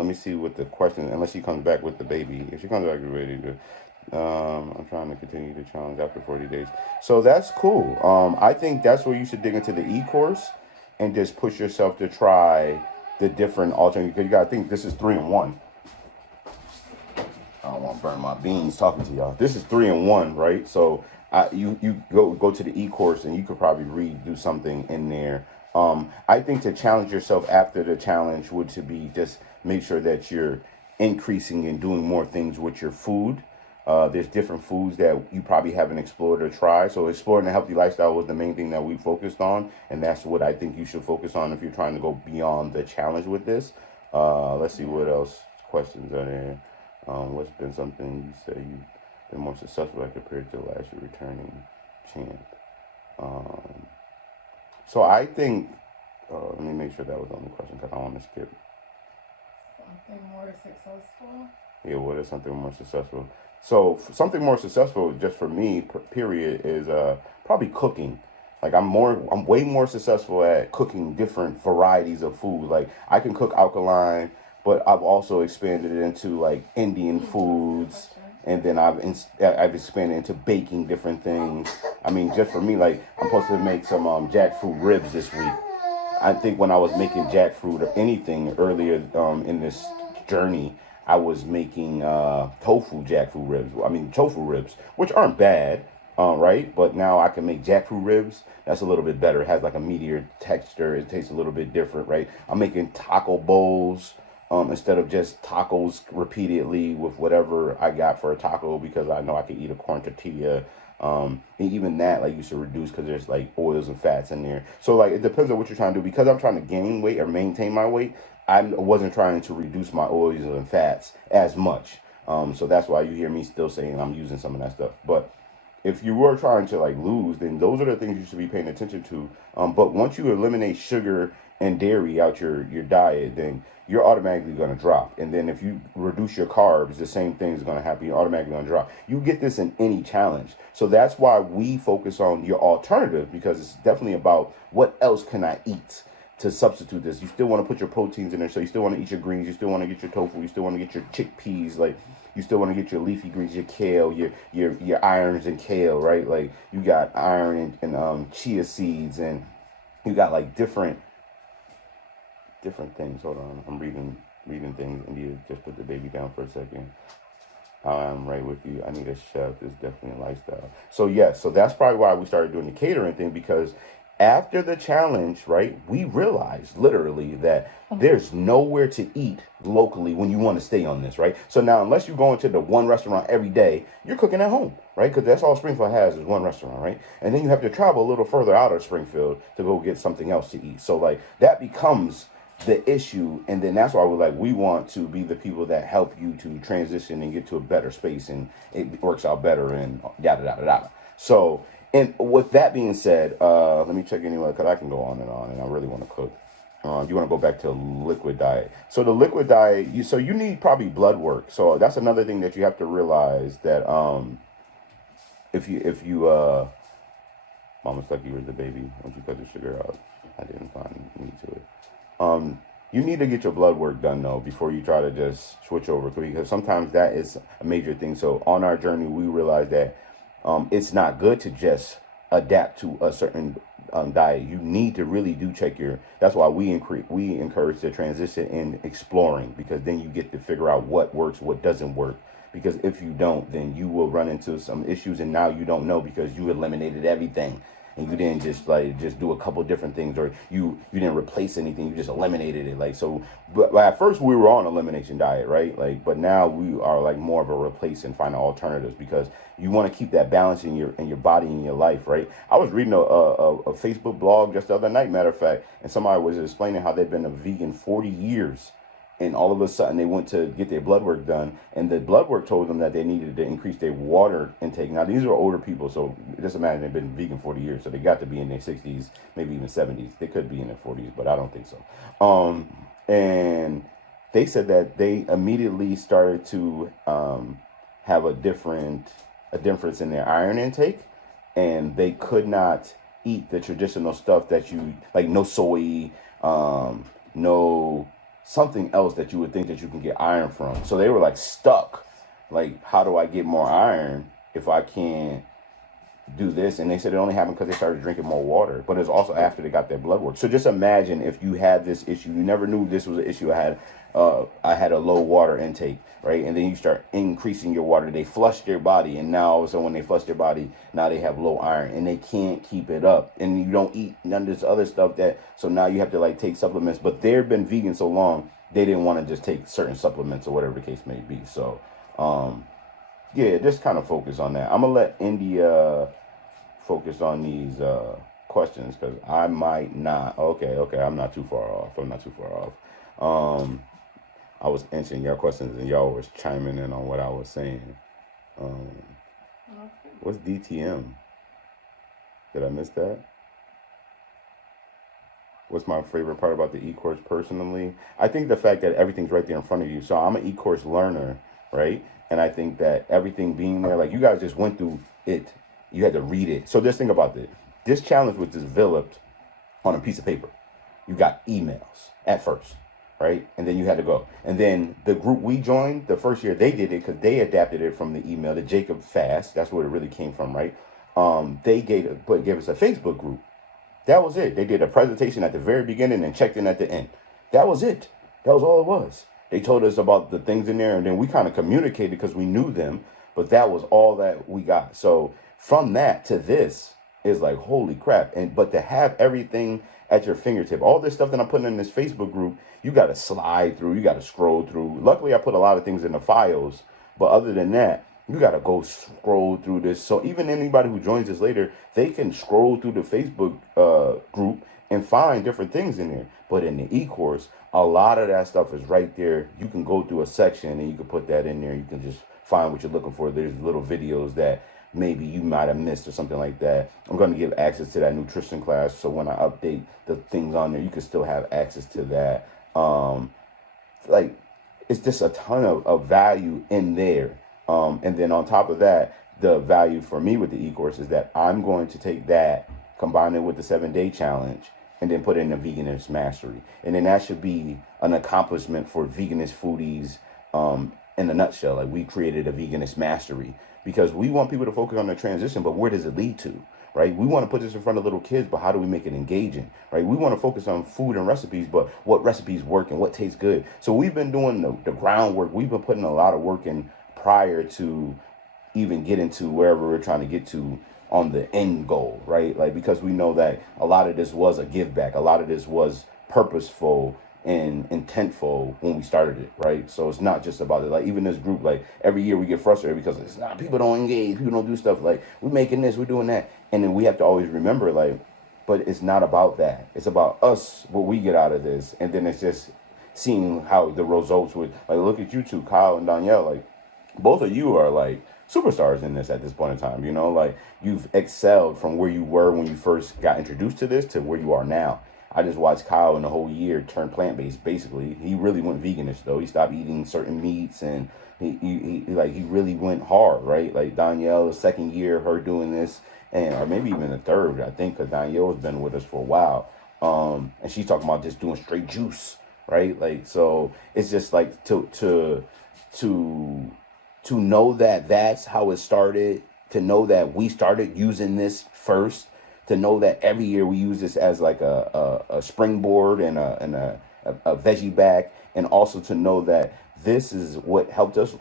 Let me see what the question, unless she comes back with the baby. If she comes back with the baby, I'm trying to continue the challenge after 40 days. So that's cool. I think that's where you should dig into the e-course and just push yourself to try the different alternatives. Because you got to think this is 3-in-1. I don't want to burn my beans talking to y'all. This is 3-in-1, right? So you go to the e-course and you could probably do something in there. I think to challenge yourself after the challenge would to be just make sure that you're increasing and doing more things with your food. There's different foods that you probably haven't explored or tried. So exploring a healthy lifestyle was the main thing that we focused on. And that's what I think you should focus on if you're trying to go beyond the challenge with this. Let's see what else questions are there. What's been something you say you've been more successful at compared to last year returning champ? So I think, let me make sure that was the only question because I want to skip. Something more successful? Yeah, what is something more successful? So something more successful, just for me, period, is probably cooking. Like I'm way more successful at cooking different varieties of food. Like I can cook alkaline, but I've also expanded it into like Indian foods, and then I've expanded into baking different things. I mean, just for me, like I'm supposed to make some jackfruit ribs this week. I think when I was making jackfruit or anything earlier in this journey, I was making tofu ribs, which aren't bad, right? But now I can make jackfruit ribs. That's a little bit better. It has like a meatier texture. It tastes a little bit different, right? I'm making taco bowls instead of just tacos repeatedly with whatever I got for a taco because I know I can eat a corn tortilla. And even that, like, you should reduce because there's like oils and fats in there. So like it depends on what you're trying to do. Because I'm trying to gain weight or maintain my weight, I wasn't trying to reduce my oils and fats as much. So that's why you hear me still saying I'm using some of that stuff. But if you were trying to like lose, then those are the things you should be paying attention to. But once you eliminate sugar and dairy out your diet, then you're automatically going to drop. And then if you reduce your carbs, the same thing is going to happen. You're automatically going to drop. You get this in any challenge. So that's why we focus on your alternative, because it's definitely about what else can I eat to substitute this. You still want to put your proteins in there. So you still want to eat your greens. You still want to get your tofu. You still want to get your chickpeas. Like you still want to get your leafy greens, your kale, your irons and kale, right? Like you got iron and chia seeds, and you got like different things. Hold on, I'm reading things, and you just put the baby down for a second. I'm right with you. I need a chef. It's definitely a lifestyle. So yes, so that's probably why we started doing the catering thing, because after the challenge, right, we realized literally that there's nowhere to eat locally when you want to stay on this, right? So now, unless you're going to the one restaurant every day, you're cooking at home, right? Because that's all Springfield has is one restaurant, right? And then you have to travel a little further out of Springfield to go get something else to eat. So like that becomes the issue, and then that's why we want to be the people that help you to transition and get to a better space, and it works out better, and yada yada yada. So, and with that being said, let me check anyway, because I can go on, and I really want to cook. You want to go back to liquid diet. So the liquid diet, you need probably blood work. So that's another thing that you have to realize, that if you Mama Stucky was the baby. Once you cut the sugar out, I didn't find need to it. You need to get your blood work done though before you try to just switch over, because sometimes that is a major thing. So on our journey, we realized that it's not good to just adapt to a certain diet. You need to really do check that's why we encourage the transition in exploring, because then you get to figure out what works, what doesn't work. Because if you don't, then you will run into some issues, and now you don't know because you eliminated everything. And you didn't just do a couple different things, or you didn't replace anything. You just eliminated it. Like, so, but at first we were on elimination diet, right? Like, but now we are like more of a replace and find alternatives, because you want to keep that balance in your body and your life, right? I was reading a Facebook blog just the other night, matter of fact, and somebody was explaining how they've been a vegan 40 years. And all of a sudden they went to get their blood work done, and the blood work told them that they needed to increase their water intake. Now, these are older people, so just imagine they've been vegan 40 years, so they got to be in their 60s, maybe even 70s. They could be in their 40s, but I don't think so. And they said that they immediately started to have a difference in their iron intake, and they could not eat the traditional stuff that you like, no soy, no something else that you would think that you can get iron from. So they were like stuck. Like, how do I get more iron if I can't do this? And they said it only happened because they started drinking more water. But it's also after they got their blood work. So just imagine if you had this issue, you never knew this was an issue. I had a low water intake, right? And then you start increasing your water. They flushed their body, and now all of a sudden when they flush their body, now they have low iron, and they can't keep it up. And you don't eat none of this other stuff so now you have to like take supplements. But they've been vegan so long, they didn't want to just take certain supplements or whatever the case may be. So, yeah, just kind of focus on that. I'm gonna let India focus on these questions because I might not. Okay, I'm not too far off. I was answering your questions and y'all was chiming in on what I was saying. What's DTM? Did I miss that? What's my favorite part about the e-course personally? I think the fact that everything's right there in front of you. So I'm an e-course learner, right? And I think that everything being there, like you guys just went through it. You had to read it. So just think about this. This challenge was developed on a piece of paper. You got emails at first, right? And then you had to go. And then the group we joined, the first year they did it because they adapted it from the email, the Jacob Fast. That's where it really came from, right? They gave us a Facebook group. That was it. They did a presentation at the very beginning and checked in at the end. That was it. That was all it was. They told us about the things in there, and then we kind of communicated because we knew them, but that was all that we got. So from that to this is like, holy crap. But to have everything at your fingertip, all this stuff that I'm putting in this Facebook group, you got to slide through, you got to scroll through. Luckily, I put a lot of things in the files, but other than that, you got to go scroll through this. So even anybody who joins us later, they can scroll through the Facebook group and find different things in there. But in the e-course, a lot of that stuff is right there. You can go through a section and you can put that in there. You can just find what you're looking for. There's little videos that maybe you might have missed or something like that. I'm going to give access to that nutrition class. So when I update the things on there, you can still have access to that. Like, it's just a ton of value in there. And then on top of that, the value for me with the e-course is that I'm going to take that, combine it with the 7-day challenge, and then put it in a Veganish Mastery. And then that should be an accomplishment for Veganish Foodies in a nutshell. Like, we created a Veganish Mastery because we want people to focus on the transition, but where does it lead to, right? We want to put this in front of little kids, but how do we make it engaging, right? We want to focus on food and recipes, but what recipes work and what tastes good. So we've been doing the groundwork. We've been putting a lot of work in prior to even getting to wherever we're trying to get to on the end goal, right? Like, because we know that a lot of this was a give back. A lot of this was purposeful and intentful when we started it, right? So it's not just about it. Like, even this group, like, every year we get frustrated because it's not, people don't engage, people don't do stuff. Like, we're making this, we're doing that. And then we have to always remember, like, but it's not about that. It's about us, what we get out of this. And then it's just seeing how the results would, like, look at you two, Kyle and Danielle, like, both of you are like superstars in this at this point in time. You know, like, you've excelled from where you were when you first got introduced to this to where you are now. I just watched Kyle in the whole year turn plant-based. Basically, he really went veganish though. He stopped eating certain meats and he really went hard, right? Like, Danielle, the second year, her doing this, and or maybe even the third, I think, because Danielle has been with us for a while. And she's talking about just doing straight juice, right? Like, so it's just like to know that that's how it started, to know that we started using this first, to know that every year we use this as like a springboard and a veggie back, and also to know that this is what helped us